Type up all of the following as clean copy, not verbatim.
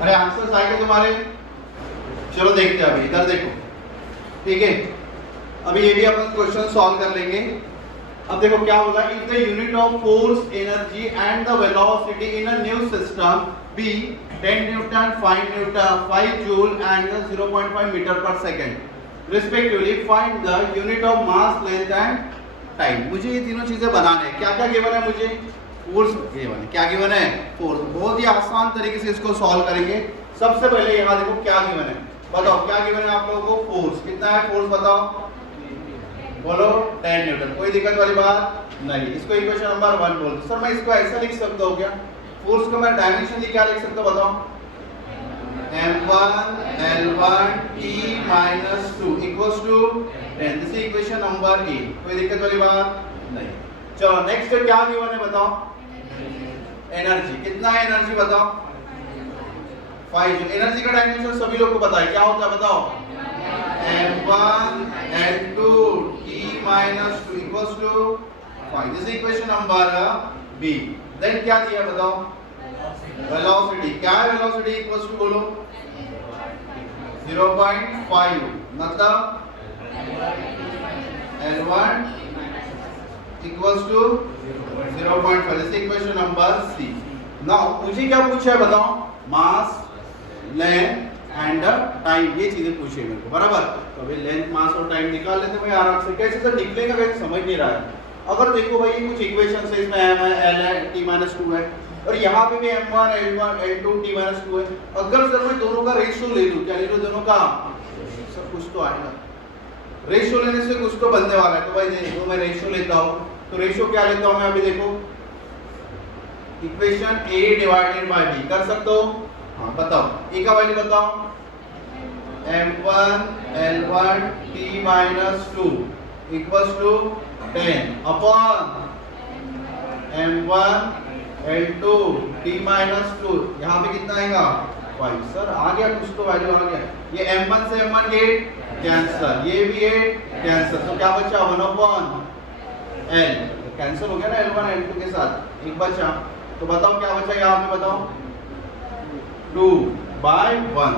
अरे आंसर्स आएंगे तुम्हारे, चलो देखते हैं अभी, इधर देखो, ठीक है। अभी ये भी अपन क्वेश्चन सॉल्व कर लेंगे। अब देखो क्या होगा, if the unit of force, energy and the velocity in a new system be 10 newton, 5 joule and 0.5 metre per second respectively, find the unit of mass, length and time. मुझे ये तीनों चीजें बनाना है। क्या क्या गिवन है मुझे? फोर्स गिवन है। क्या गिवन है? फोर्स। बहुत ही आसान तरीके से इसको सॉल्व करेंगे। सबसे पहले यहाँ देखो क्या गिवन है, बताओ क्या गिवन है आप लोगों को? फोर्स। कितना है फोर्स बताओ, बोलो 10 न्यूटन। कोई दिक्कत वाली बात नहीं। इसको इक्वेशन नंबर 1 बोल दो। सर मैं इसको ऐसा लिख सकता हूँ क्या? फोर्स को मैं डायमेंशन क्या लिख सकता हूँ बताओ? m1 l1 t minus 2 equals to 10। This is equation number A. कोई दिक्कत वाली बात नहीं। चलो नेक्स्ट क्या गिवन है बताओ? एनर्जी। कितना है एनर्जी बताओ? 5 जूल। एनर्जी का डायमेंशन सभी लोग को पता है, क्या होता है बताओ? m1 l2 t minus 2 equals to 5। This is equation number B. Then क्या दिया बताओ? वेलोसिटी। क्या है वेलोसिटी? इक्वल्स टू बोलो 0.5, मतलब L1 equals to 0.5। This equation number C. Now मुझे क्या पूछा है बताओ? मास, लेंथ एंड टाइम, ये चीजें पूछी है मेरे को, बराबर। तो अभी लेंथ, मास और टाइम निकाल लेते भाई आराम से। कैसे सर निकलेगा, वैसे समझ नहीं रहा है। अगर देखो भाई ये कुछ इक्वेशन है, इसमें m है, l है, t-2 है, और यहाँ पे भी m1 l1 l2 t-2 है। अगर सर मैं दोनों का रेशियो ले लूं, क्या ले लूं दोनों का? सब कुछ तो आएगा। रेशियो लेने से कुछ तो बनने वाला है। तो भाई देखो मैं रेशियो लेता हूँ, तो रेशियो क्या लेता हूँ मैं? अभी देखो equation a divided by b कर सकते हो? हाँ बताओ, a का वैल्यू बताओ। m1 l1 t-2 equals to 10 upon m1 l2 t-2। यहाँ पे कितना आएगा? 5। सर आ गया, कुछ तो वैल्यू आ गया। ये m1 से m1 8 कैंसर, ये भी 8 कैंसर, तो क्या बचा? 1 अपॉन l। कैंसर हो गया ना l1 l2 के साथ, एक बचा। तो बताओ क्या बचा यहाँ पे बताओ? 2/1।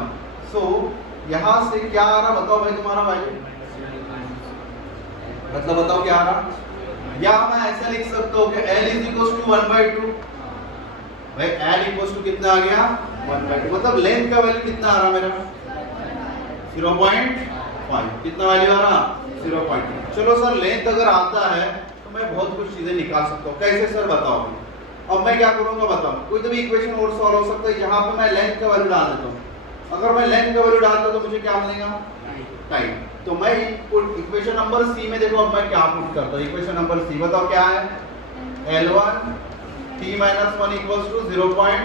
सो यहाँ से क्या आ रहा बताओ भाई तुम्हारा वैल्यू? मतलब बताओ क्या आ रहा? या मैं ऐसा लिख सकता हूँ कि L इज इक्वल टू 1/2। भाई L इक्वल टू कितना आ गया? 1/2। मतलब लेंथ का वैल्यू कितना आ रहा मेरा? 0.5। कितना वैल्यू आ रहा? 0.5। चलो सर लेंथ अगर आता है तो मैं बहुत कुछ चीजें निकाल सकता हूँ। कैसे सर बताओ? अब मैं क्या करूंगा बताओ? कोई तो भी इक्वेशन और सॉल्व हो सकता है। यहाँ पे मैं लेंथ का वैल्यू डाल देता हूँ। अगर मैं लेंथ का वैल्यू डालता तो मुझे क्या मिलेगा? टाइम। तो मैं इक्वेशन नंबर सी में देखो, अब मैं क्या पुट करता हूँ? इक्वेशन नंबर सी बताओ क्या है? L1 t-1 equals to 0.5।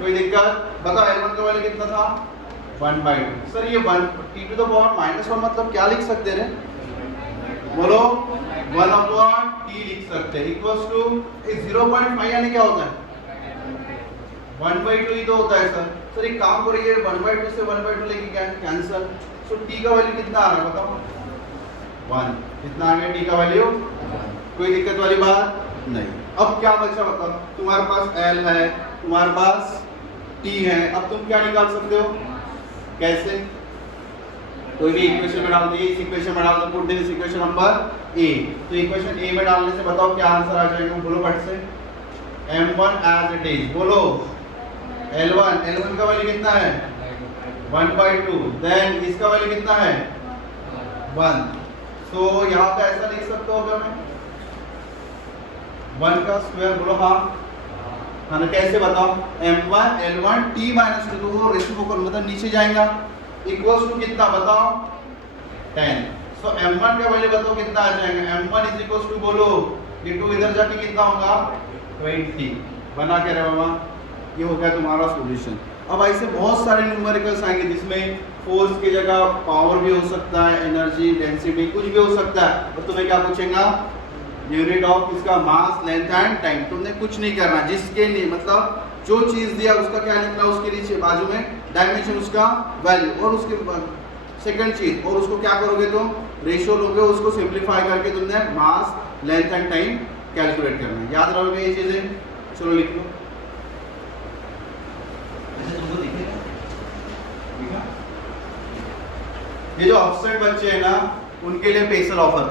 कोई दिक्कत? बताओ L1 का वैल्यू कितना था? 1/2। सर ये 1 t⁻⁻1 मतलब क्या लिख सकते हैं? बोलो 1 अपॉन t लिख सकते हैं, इक्वल्स टू 0.5 यानी क्या होता है? 1/2 ही तो होता है सर। सर एक काम करिए, 1/2 से 1/2 लेके कैंसिल। सो t का वैल्यू कितना आ रहा है बताओ? 1। कितना आ गया t का वैल्यू? कोई दिक्कत वाली बात नहीं। अब क्या बचा बताओ? तुम्हारे पास l है, तुम्हारे पास t है। अब तुम क्या निकाल सकते हो? कैसे? कोई भी इक्वेशन में डाल दो, इस इक्वेशन में डाल दो, put this equation number a। तो इक्वेशन a में डालने से बताओ क्या आंसर आ जाएगा? बोलो फट से। m1 as it is. बोलो L1 का वैल्यू कितना है? 1/2। देन इसका वैल्यू कितना है? 1। तो यहाँ पे ऐसा लिख सकते हो क्या मैं? 1 का स्क्वायर। बोलो हाँ। हाँ ना, कैसे बताओ? m1 l1 t-2 तो वो रेशियो को मतलब नीचे जाएगा, इक्वल्स टू कितना बताओ? 10। सो m1 का वैल्यू बताओ कितना आ जाएगा? m1 इज इक्वल्स टू बोलो, ये 2 इधर जाके कितना होगा? 20। बना के रहे बाबा, ये हो गया तुम्हारा सॉल्यूशन। अब ऐसे बहुत सारे न्यूमेरिकल्स आएंगे जिसमें फोर्स की जगह पावर भी हो सकता है, एनर्जी, डेंसिटी, कुछ भी हो सकता है। और तुम्हें क्या पूछेगा? यूनिट ऑफ इसका मास, लेंथ एंड टाइम। तुमने कुछ नहीं करना, जिसके लिए मतलब जो चीज दिया उसका क्या लिखना, उसके नीचे बाजू में डायमेंशन, उसका वैल्यू, और उसके बाद सेकंड चीज, और उसको क्या करोगे तुम? रेशियो लोगे, उसको सिंप्लीफाई करके तुमने मास, लेंथ एंड टाइम कैलकुलेट करना है। याद रहोगे ये चीजें? चलो लिख लो। तुमको दिखे ये जो अपसेट बच्चे हैं ना उनके लिए स्पेशल ऑफर